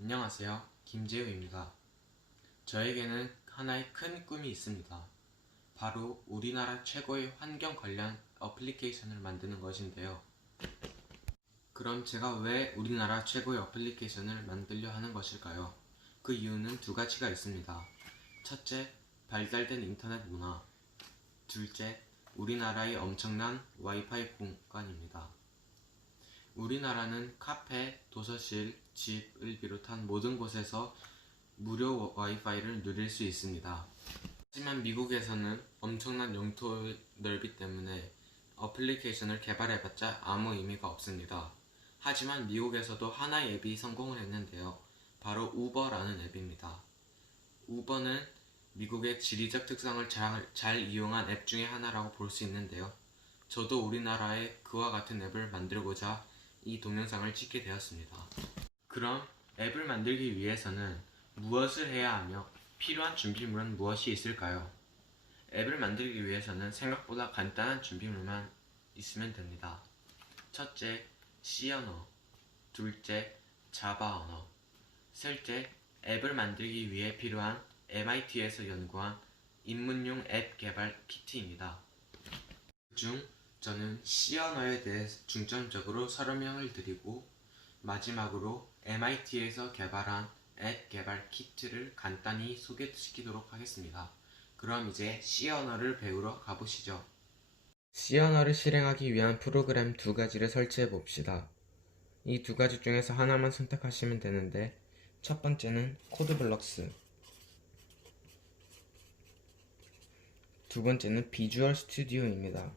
안녕하세요. 김재우입니다. 저에게는 하나의 큰 꿈이 있습니다. 바로 우리나라 최고의 환경 관련 어플리케이션을 만드는 것인데요. 그럼 제가 왜 우리나라 최고의 어플리케이션을 만들려 하는 것일까요? 그 이유는 두 가지가 있습니다. 첫째, 발달된 인터넷 문화. 둘째, 우리나라의 엄청난 와이파이 공간입니다. 우리나라는 카페, 도서실, 집을 비롯한 모든 곳에서 무료 와이파이를 누릴 수 있습니다. 하지만 미국에서는 엄청난 영토 넓이 때문에 어플리케이션을 개발해봤자 아무 의미가 없습니다. 하지만 미국에서도 하나의 앱이 성공을 했는데요. 바로 우버라는 앱입니다. 우버는 미국의 지리적 특성을 잘 이용한 앱 중에 하나라고 볼 수 있는데요. 저도 우리나라에 그와 같은 앱을 만들고자 이 동영상을 찍게 되었습니다. 그럼 앱을 만들기 위해서는 무엇을 해야 하며 필요한 준비물은 무엇이 있을까요? 앱을 만들기 위해서는 생각보다 간단한 준비물만 있으면 됩니다. 첫째, C 언어. 둘째, 자바 언어. 셋째, 앱을 만들기 위해 필요한 MIT에서 연구한 입문용 앱 개발 키트입니다. 그중 저는 C 언어에 대해 중점적으로 설명을 드리고 마지막으로 MIT에서 개발한 앱 개발 키트를 간단히 소개시키도록 하겠습니다. 그럼 이제 C 언어를 배우러 가보시죠. C 언어를 실행하기 위한 프로그램 두 가지를 설치해 봅시다. 이 두 가지 중에서 하나만 선택하시면 되는데 첫 번째는 코드블럭스, 두 번째는 비주얼 스튜디오입니다.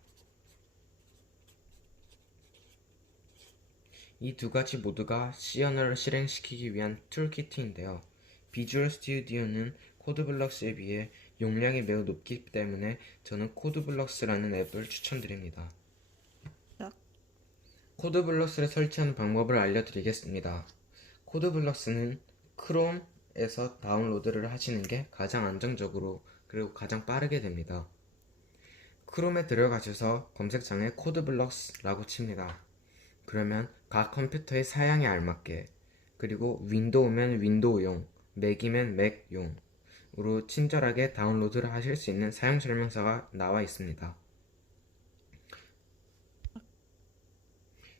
이 두 가지 모두가 C 언어를 실행시키기 위한 툴키트인데요. 비주얼 스튜디오는 코드블럭스에 비해 용량이 매우 높기 때문에 저는 코드블럭스라는 앱을 추천드립니다. 코드블럭스를 설치하는 방법을 알려드리겠습니다. 코드블럭스는 크롬에서 다운로드를 하시는 게 가장 안정적으로 그리고 가장 빠르게 됩니다. 크롬에 들어가셔서 검색창에 코드블럭스라고 칩니다. 그러면 각 컴퓨터의 사양에 알맞게, 그리고 윈도우면 윈도우용, 맥이면 맥용으로 친절하게 다운로드를 하실 수 있는 사용 설명서가 나와 있습니다.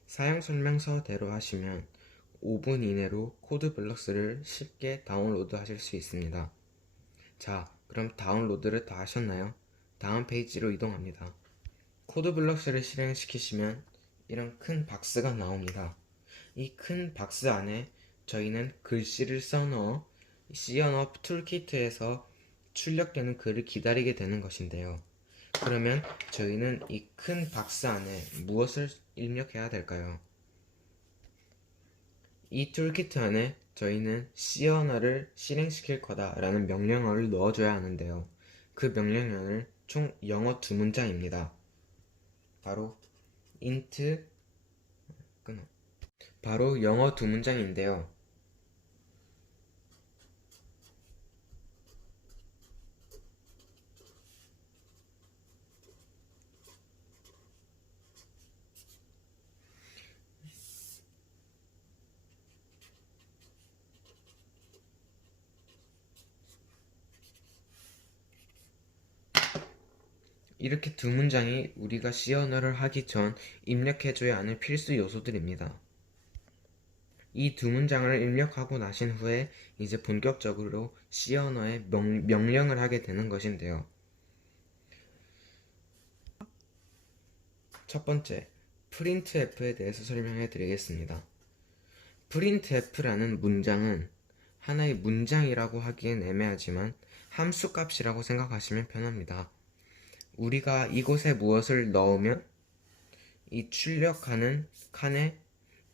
사용 설명서대로 하시면 5분 이내로 코드블럭스를 쉽게 다운로드 하실 수 있습니다. 자, 그럼 다운로드를 다 하셨나요? 다음 페이지로 이동합니다. 코드블럭스를 실행시키시면 이런 큰 박스가 나옵니다. 이 큰 박스 안에 저희는 글씨를 써넣어 C 언어 툴키트에서 출력되는 글을 기다리게 되는 것인데요. 그러면 저희는 이 큰 박스 안에 무엇을 입력해야 될까요? 이 툴키트 안에 저희는 C 언어를 실행시킬 거다 라는 명령어를 넣어줘야 하는데요. 그 명령어는 총 영어 두 문장입니다. 바로 int 바로 영어 두 문장인데요. 이렇게 두 문장이 우리가 C 언어를 하기 전 입력해줘야 하는 필수 요소들입니다. 이 두 문장을 입력하고 나신 후에 이제 본격적으로 C 언어에 명령을 하게 되는 것인데요. 첫 번째, printf에 대해서 설명해 드리겠습니다. printf라는 문장은 하나의 문장이라고 하기엔 애매하지만 함수값이라고 생각하시면 편합니다. 우리가 이곳에 무엇을 넣으면 이 출력하는 칸에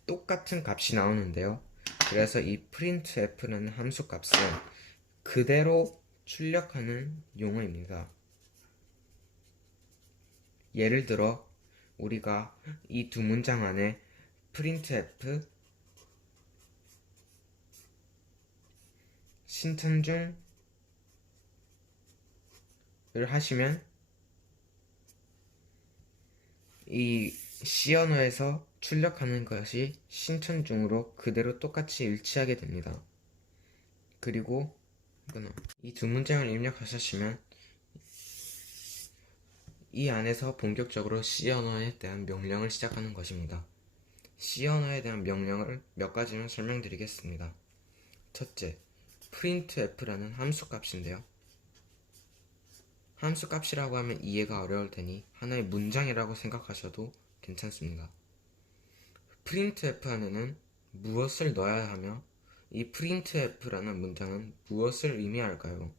똑같은 값이 나오는데요. 그래서 이 printf라는 함수값은 그대로 출력하는 용어입니다. 예를 들어 우리가 이 두 문장 안에 printf 신청 중을 하시면 이 C 언어에서 출력하는 것이 신청 중으로 그대로 똑같이 일치하게 됩니다. 그리고 이 두 문장을 입력하셨으면 이 안에서 본격적으로 C 언어에 대한 명령을 시작하는 것입니다. C 언어에 대한 명령을 몇 가지만 설명드리겠습니다. 첫째, printf라는 함수 값인데요. 함수 값이라고 하면 이해가 어려울 테니 하나의 문장이라고 생각하셔도 괜찮습니다. printf 안에는 무엇을 넣어야 하며 이 printf라는 문장은 무엇을 의미할까요?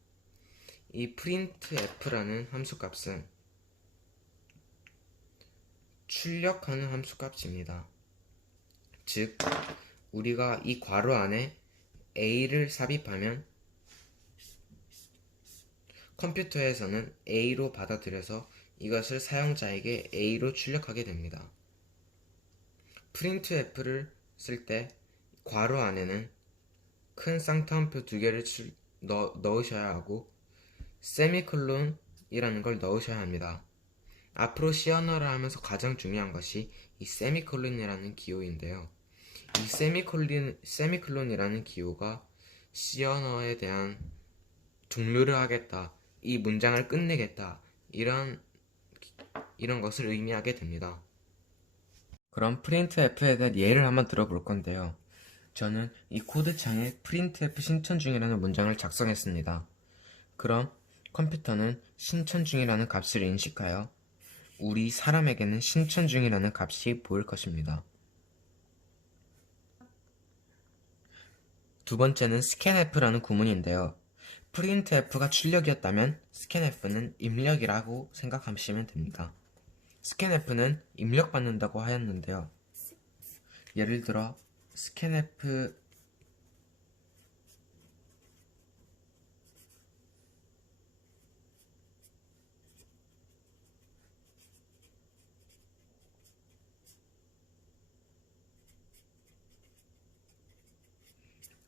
이 printf라는 함수 값은 출력하는 함수 값입니다. 즉, 우리가 이 괄호 안에 A를 삽입하면 컴퓨터에서는 A로 받아들여서 이것을 사용자에게 A로 출력하게 됩니다. printf를 쓸 때 괄호 안에는 큰 쌍따옴표 두 개를 넣으셔야 하고 세미콜론이라는 걸 넣으셔야 합니다. 앞으로 C 언어를 하면서 가장 중요한 것이 이 세미콜론이라는 기호인데요. 이 세미콜론이라는 기호가 C 언어에 대한 종료를 하겠다, 이 문장을 끝내겠다, 이런 것을 의미하게 됩니다. 그럼 printf에 대한 예를 한번 들어볼 건데요. 저는 이 코드창에 printf 신청 중이라는 문장을 작성했습니다. 그럼 컴퓨터는 신청 중이라는 값을 인식하여 우리 사람에게는 신청 중이라는 값이 보일 것입니다. 두 번째는 scanf라는 구문인데요. printf가 출력이었다면 scanf는 입력이라고 생각하시면 됩니다. scanf는 입력받는다고 하였는데요. 예를 들어 scanf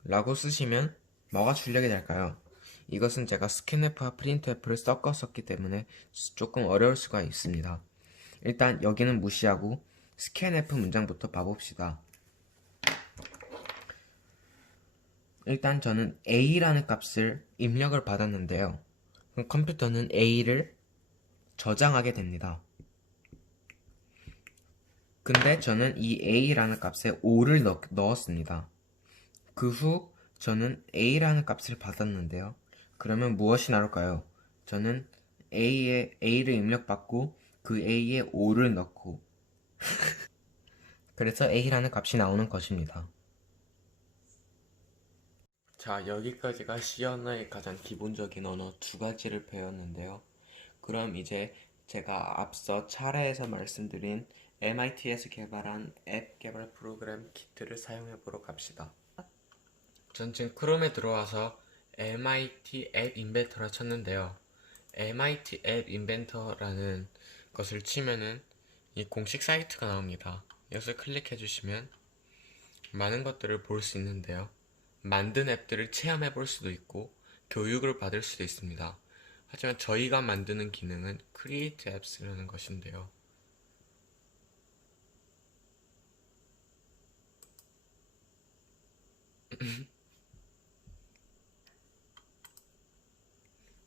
라고 쓰시면 뭐가 출력이 될까요? 이것은 제가 scanf와 printf를 섞었었기 때문에 조금 어려울 수가 있습니다. 일단 여기는 무시하고 scanf 문장부터 봐봅시다. 일단 저는 A라는 값을 입력을 받았는데요. 그럼 컴퓨터는 A를 저장하게 됩니다. 근데 저는 이 A라는 값에 5를 넣었습니다. 그 후 저는 A라는 값을 받았는데요. 그러면 무엇이 나올까요? 저는 A를 입력받고 그 A에 5를 넣고 그래서 A라는 값이 나오는 것입니다. 자, 여기까지가 C 언어의 가장 기본적인 언어 두 가지를 배웠는데요. 그럼 이제 제가 앞서 차례에서 말씀드린 MIT에서 개발한 앱 개발 프로그램 키트를 사용해 보러 갑시다. 전 지금 크롬에 들어와서 MIT 앱 인벤터를 쳤는데요. MIT 앱 인벤터라는 것을 치면은 이 공식 사이트가 나옵니다. 여기서 클릭해 주시면 많은 것들을 볼 수 있는데요. 만든 앱들을 체험해 볼 수도 있고 교육을 받을 수도 있습니다. 하지만 저희가 만드는 기능은 Create Apps라는 것인데요.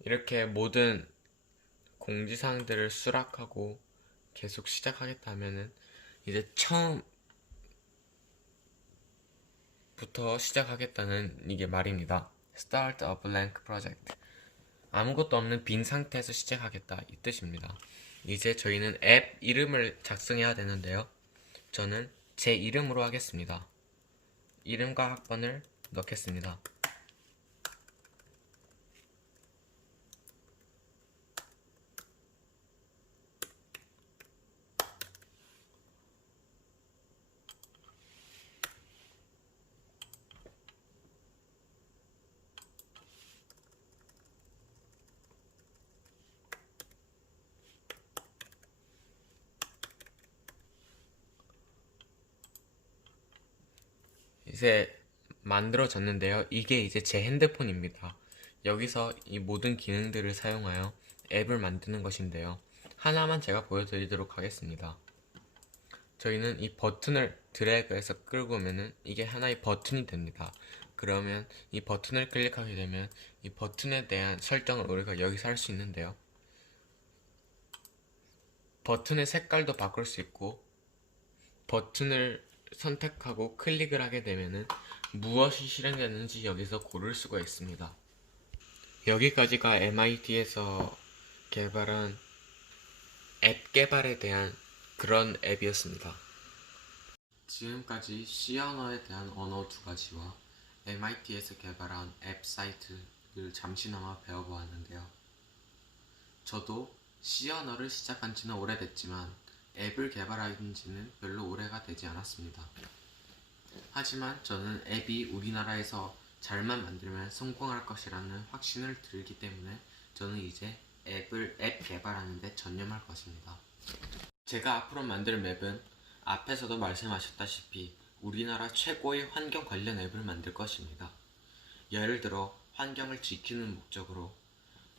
이렇게 모든 공지사항들을 수락하고 계속 시작하겠다면은 이제 처음부터 시작하겠다는 이게 말입니다. Start a blank project. 아무것도 없는 빈 상태에서 시작하겠다 이 뜻입니다. 이제 저희는 앱 이름을 작성해야 되는데요. 저는 제 이름으로 하겠습니다. 이름과 학번을 넣겠습니다. 이제 만들어졌는데요. 이게 이제 제 핸드폰입니다. 여기서 이 모든 기능들을 사용하여 앱을 만드는 것인데요. 하나만 제가 보여드리도록 하겠습니다. 저희는 이 버튼을 드래그해서 끌고 오면은 이게 하나의 버튼이 됩니다. 그러면 이 버튼을 클릭하게 되면 이 버튼에 대한 설정을 우리가 여기서 할 수 있는데요. 버튼의 색깔도 바꿀 수 있고, 버튼을 선택하고 클릭을 하게 되면은 무엇이 실행되는지 여기서 고를 수가 있습니다. 여기까지가 MIT에서 개발한 앱 개발에 대한 그런 앱이었습니다. 지금까지 C 언어에 대한 언어 두 가지와 MIT에서 개발한 앱 사이트를 잠시나마 배워보았는데요. 저도 C 언어를 시작한 지는 오래됐지만 앱을 개발한 지는 별로 오래가 되지 않았습니다. 하지만 저는 앱이 우리나라에서 잘만 만들면 성공할 것이라는 확신을 들기 때문에 저는 이제 앱 개발하는 데 전념할 것입니다. 제가 앞으로 만들 맵은 앞에서도 말씀하셨다시피 우리나라 최고의 환경 관련 앱을 만들 것입니다. 예를 들어 환경을 지키는 목적으로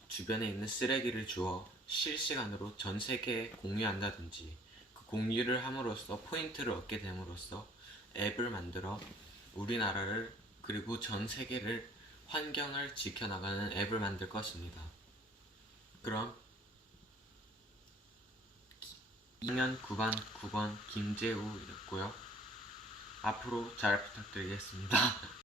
주변에 있는 쓰레기를 주워 실시간으로 전 세계에 공유한다든지, 그 공유를 함으로써 포인트를 얻게 됨으로써 앱을 만들어 우리나라를 그리고 전 세계를 환경을 지켜나가는 앱을 만들 것입니다. 그럼 2년 9반 9번 김재우였고요. 앞으로 잘 부탁드리겠습니다.